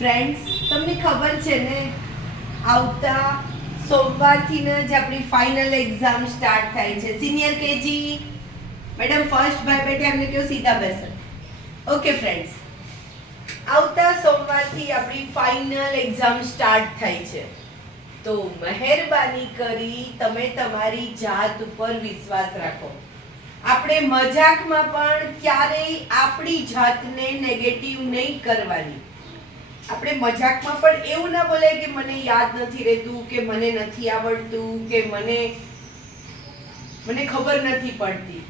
Friends, તમને ખબર છે ને, આવતા સોમવારથી જ આપણી ફાઇનલ એક્ઝામ સ્ટાર્ટ થાય છે. સિનિયર કેજી મેડમ ફર્સ્ટ ભાઈ બેઠે એમને કહો સીધા બેસો. ઓકે ફ્રેન્ડ્સ, આવતા સોમવારથી આપણી ફાઇનલ એક્ઝામ સ્ટાર્ટ થાય છે. તો મહેરબાની કરી તમે તમારી જાત ઉપર વિશ્વાસ રાખો. આપણે મજાકમાં પણ ક્યારેય આપણી જાતને નેગેટિવ નહીં કરવાની. આપણે મજાકમાં પણ એવું ના બોલે કે મને યાદ નથી રહેતું, કે મને નથી આવડતું, કે મને ખબર નથી પડતી.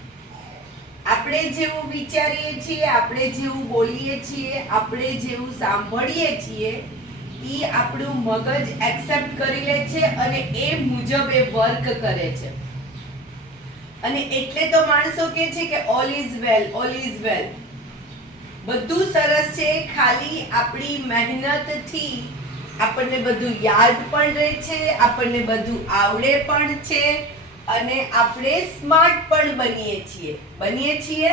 આપણે જેવું વિચારીએ છીએ, આપણે જેવું બોલીએ છીએ, આપણે જેવું સાંભળીએ છીએ, એ આપણું મગજ એક્સેપ્ટ કરી લે છે અને એ મુજબ એ વર્ક કરે છે. અને એટલે તો માણસો કહે છે કે all is well, all is well. બધું સરસ છે, ખાલી આપણી મહેનતથી આપણને બધું યાદ પણ રહે છે, આપણને બધું આવડે પણ છે અને આપણે સ્માર્ટ પણ બનીએ છીએ.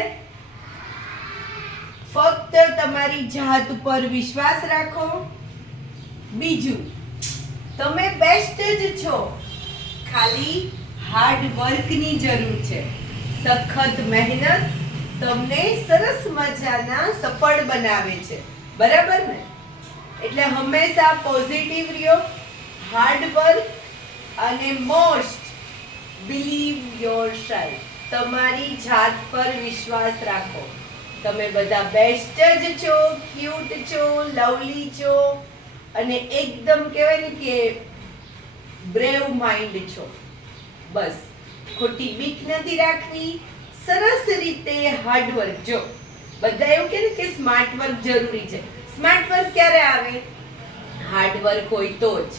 ફક્ત તમારી જાત ઉપર વિશ્વાસ રાખો. બીજું, તમે બેસ્ટ જ છો, ખાલી હાર્ડ વર્કની જરૂર છે. સખત મહેનત તમને સરસ મજાના સફળ બનાવે છે, બરાબર ને? એટલે હંમેશા પોઝિટિવ રહ્યો, હાર્ડ વર્ક અને મોસ્ટ બિલીવ યોરસેલ્ફ. તમારી જાત પર વિશ્વાસ રાખો. તમે બધા બેસ્ટ જ છો, ક્યુટ છો, લવલી છો અને એકદમ કહેવાય ને કે બ્રેવ માઇન્ડ છો. બસ ખોટી બીક નથી રાખવી. સરસ રીતે હાર્ડ વર્ક. જો બધા એવું કહે ને કે સ્માર્ટ વર્ક જરૂરી છે. સ્માર્ટ વર્ક ક્યારે આવે? હાર્ડ વર્ક હોય તો જ.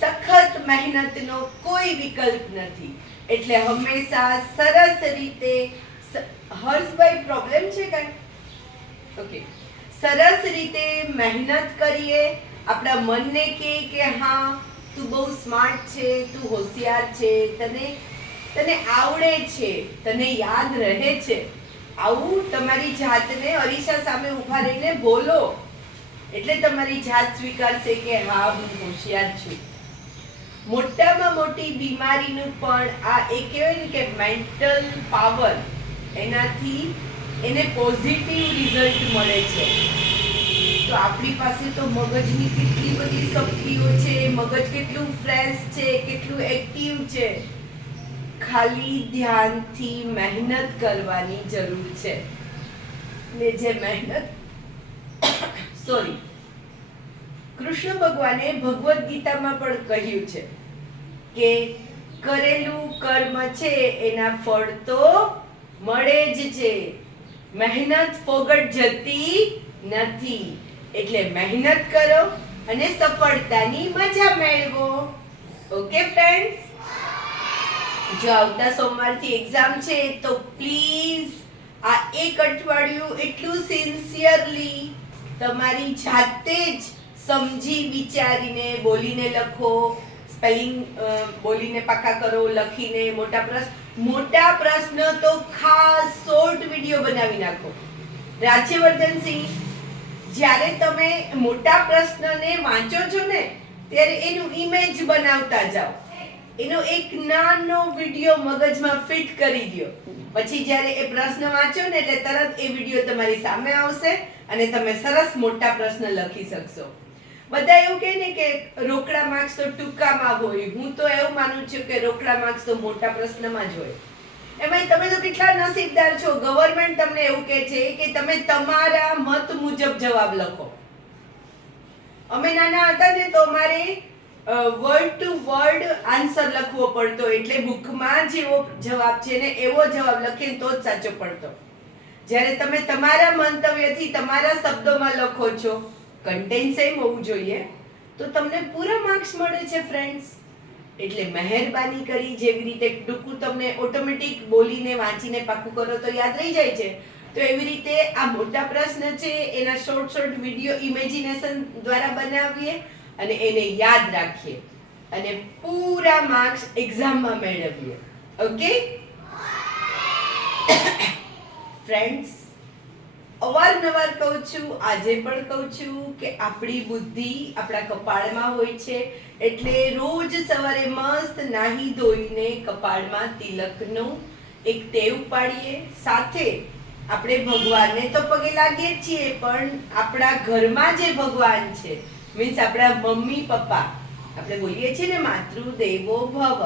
સખત મહેનતનો કોઈ વિકલ્પ નથી. એટલે હંમેશા સરસ રીતે હર્ષભાઈ પ્રોબ્લેમ છે કઈ? ઓકે, સરસ રીતે મહેનત કરીએ. આપણા મનને કે હા તું બહુ સ્માર્ટ છે, તું હોશિયાર છે, તને આવડે છે, તને યાદ રહે છે. આવું તમારી જાતને અરીસા સામે ઊભા રહીને બોલો, એટલે તમારી જાત સ્વીકારશે કે હા હું હોશિયાર છું. મોટામાં મોટી બીમારીનું પણ આ એક કહેવાય ને કે મેન્ટલ પાવર, એનાથી એને પોઝિટિવ રિઝલ્ટ મળે છે. તો આપણી પાસે તો મગજની કેટલી બધી શક્તિઓ છે, મગજ કેટલું ફ્રેશ છે, કેટલું એક્ટિવ છે. ખાલી ધ્યાનથી મહેનત કરવાની જરૂર છે. ને જે મહેનત કૃષ્ણ ભગવાને ભગવદ્ ગીતામાં પણ કહ્યું છે કે કરેલું કર્મ છે એના ફળ તો મળે જ છે. મહેનત ફોગટ જતી નથી. એટલે મહેનત કરો અને સફળતાની મજા મેળવો. ઓકે ફ્રેન્ડ્સ, જો આવતા સોમવારથી એક્ઝામ છે તો પ્લીઝ આ એક અઠવાડિયું એટલું સિન્સિયરલી તમારી જાતે જ સમજી વિચારીને બોલીને લખો. સ્પેલિંગ બોલીને પાકા કરો, લખીને મોટા પ્રશ્ન તો ખાસ શોર્ટ વિડિયો બનાવી નાખો. રાજ્યવર્ધનસિંહ, જ્યારે તમે મોટા પ્રશ્નને વાંચો છો ને ત્યારે એનું ઇમેજ બનાવતા જાઓ. એનો એક નાનો વિડિયો મગજમાં ફિટ કરી દો. પછી જ્યારે એ પ્રશ્ન વાંચો ને એટલે તરત એ વિડિયો તમારી સામે આવશે અને તમે સરસ મોટા પ્રશ્ન લખી શકશો. બધા એવું કહે ને કે રોકડા માર્ક્સ તો ટૂંકામાં હોય. હું તો એવું માનું છું કે રોકડા માર્ક્સ તો મોટા પ્રશ્નમાં જ હોય. એમાં તમે તો કેટલા નસીબદાર છો, ગવર્મેન્ટ તમને એવું કહે છે કે તમે તમારા મત મુજબ જવાબ લખો. અમે નાના હતા ને તો અમારે વર્ડ ટુ વર્ડ આન્સર લખવો પડતો, એટલે બુકમાં જેવો જવાબ છે ને એવો જવાબ લખીને તો જ સાચો પડતો. જ્યારે તમે તમારા મંતવ્યથી તમારા શબ્દોમાં લખો છો, કન્ટેન્ટ સેમ હોવું જોઈએ, તો તમને પૂરા માર્ક્સ મળે છે ફ્રેન્ડ્સ. એટલે મહેરબાની કરી જેવી રીતે ટૂંકું તમને ઓટોમેટિક બોલીને વાંચીને પાકું કરો તો યાદ રહી જાય છે, તો એવી રીતે આ મોટા પ્રશ્ન છે એના શોર્ટ વિડિયો ઇમેજિનેશન દ્વારા બનાવીએ અને એને યાદ રાખીએ અને પૂરા માર્ક્સ એક્ઝામમાં મેળવીએ. ઓકે ફ્રેન્ડ્સ, અવારનવાર કહું છું, આજે પણ કહું છું કે આપણી બુદ્ધિ આપણા કપાળમાં હોય છે, એટલે રોજ સવારે મસ્ત નાહી ધોઈને કપાળમાં તિલકનું એક ટેવ પાડીએ. સાથે આપણે ભગવાનને તો પગે લાગીએ જ છીએ, પણ આપણા ઘરમાં જે ભગવાન છે, મીન્સ આપણા મમ્મી પપ્પા, આપણે બોલીએ છીએ ને માતૃદેવો ભવ,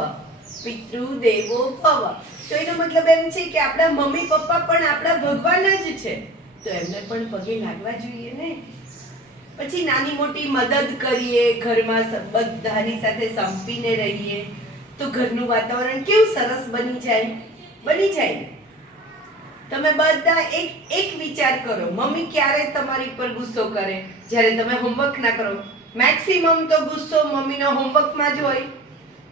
પિતૃદેવો ભવ, તો એનો મતલબ એમ છે કે આપણા મમ્મી પપ્પા પણ આપણા ભગવાન જ છે, તો એમને પણ પગે લાગવા જોઈએ ને. પછી નાની મોટી મદદ કરીએ, ઘરમાં બધાની સાથે સંપીને રહીએ, તો ઘરનું વાતાવરણ કેવું સરસ બની જાય ને. તમે બધા એક વિચાર કરો, મમ્મી ક્યારે તમારી પર ગુસ્સો કરે? જ્યારે તમે હોમવર્ક ના કરો. મેક્સિમમ તો ગુસ્સો મમ્મીનો હોમવર્કમાં જ હોય.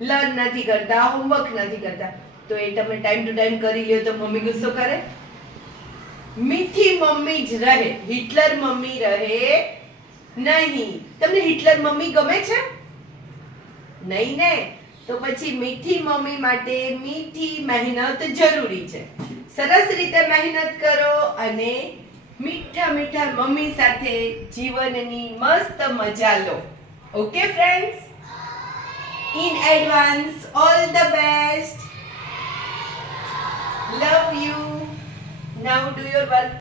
લર્ન નથી કરતા, હોમવર્ક નથી કરતા, તો એ તમે ટાઈમ ટુ ટાઈમ કરી લ્યો તો મમ્મી ગુસ્સો કરે? મીઠી મમ્મી જ રહે, હિટલર મમ્મી રહે નહીં. તમને હિટલર મમ્મી ગમે છે? નહીં ને. તો પછી મીઠી મમ્મી માટે મીઠી મહેનત જરૂરી છે. સરસ રીતે મહેનત કરો અને મીઠા મીઠા મમ્મી સાથે જીવનની મસ્ત મજા લો. Okay friends, in advance all the best. Love you. Now do your work.